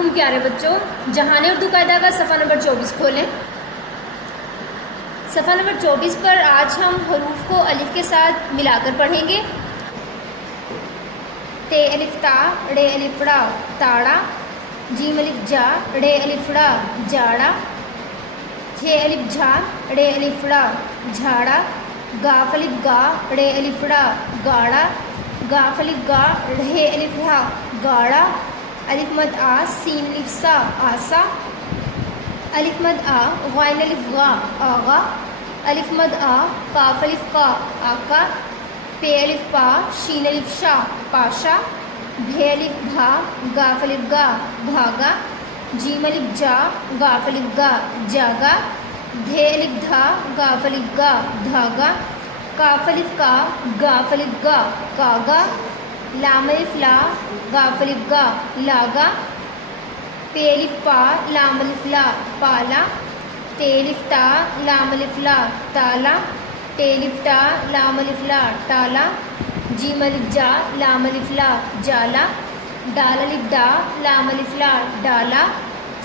علیکم پیارے بچوں، جہان اردو قاعدہ کا صفحہ نمبر 24 کھولیں۔ صفحہ نمبر 24 پر آج ہم حروف کو الف کے ساتھ ملا کر پڑھیں گے۔ تے الف تا، ڑے الف ڑا تاڑا، جیم الف جا، ڑے الف ڑا جاڑا، جھے الف جھا، ڑے الف ڑا جھاڑا، گاف الف گا، ڑے الف ڑا گاڑا، گاف الف گا، ڑھے الف ہا گاڑا، الف مد آ، سین الف سا آسا، الف مد آ، غین الف غا آغا، الف مد آ، کاف الف قا آقا، پے الف پا، شین الف شا پاشا، بھے الف بھا، گاف الف گا بھاگا، جیم الف جا، گاف الف گا جاگا، دھے الف دھا، گاف الف گا دھاگا، کاف الف کا، گاف الف گا کاگا، لام الف لا، گاف الف گا لاگا، پے الف پا، لام الف لا پالا، تے الف تا، لام الف لا تالا، ٹے الف تا، لام الف لا ٹالا، جیم الف جا، لام الف لا جالا، ڈال الف ڈا، لام الف لا ڈالا،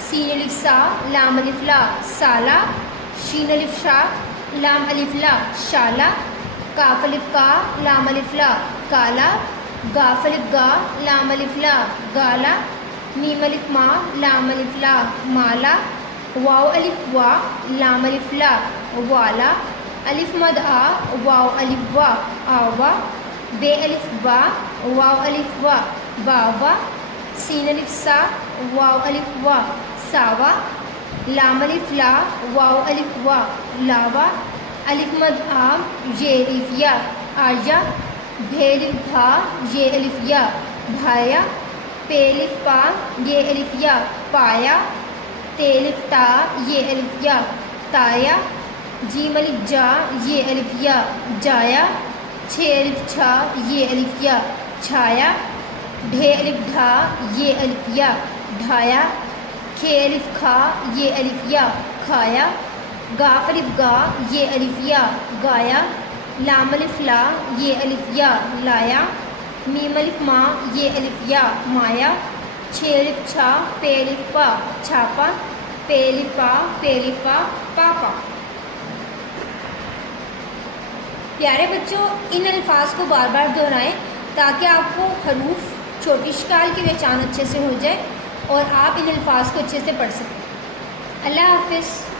سین الف سا، لام الف لا سالا، شین الف شا، لام الف لا شالا، کاف الف کا، لام الف لا کالا، گاف الف گا، لام الف لا گالا، میم الف ما، لام الف لا مالا، واو الف وا، لام الف لا والا، الف مد آ، واو الف وا آوا، بے الف با، واو الف وا باوا، سین الف سا، واو الف وا ساوا، لام الف لا، واو الف وا لاوا، الف مد آ، یہ الف یا آیا، بھے الف بھا، یہ الف یا بھایا، پے الف پا، یہ الف یا پایا، تے الف تا، یہ الف یا تایا، جیم الف جا، یہ الف یا جایا، چھے الف چھا، یہ الف یا چھایا، ڈھے الف ڈھا، یہ الف یا ڈھایا، کھے الف کھا، یہ الف یا کھایا، گاف الف گا، یہ الف یا گایا، لام الف لا، یہ الف یا لایا، میم الف ما، یہ الف یا مایا، چھے الف چھا، پے الف پا چھاپا، پے الف پا، پے الف پا پاپا۔ پیارے بچوں، ان الفاظ کو بار بار دہرائیں تاکہ آپ کو حروف چھوٹی اشکال کی پہچان اچھے سے ہو جائے اور آپ ان الفاظ کو اچھے سے پڑھ سکیں۔ اللہ حافظ۔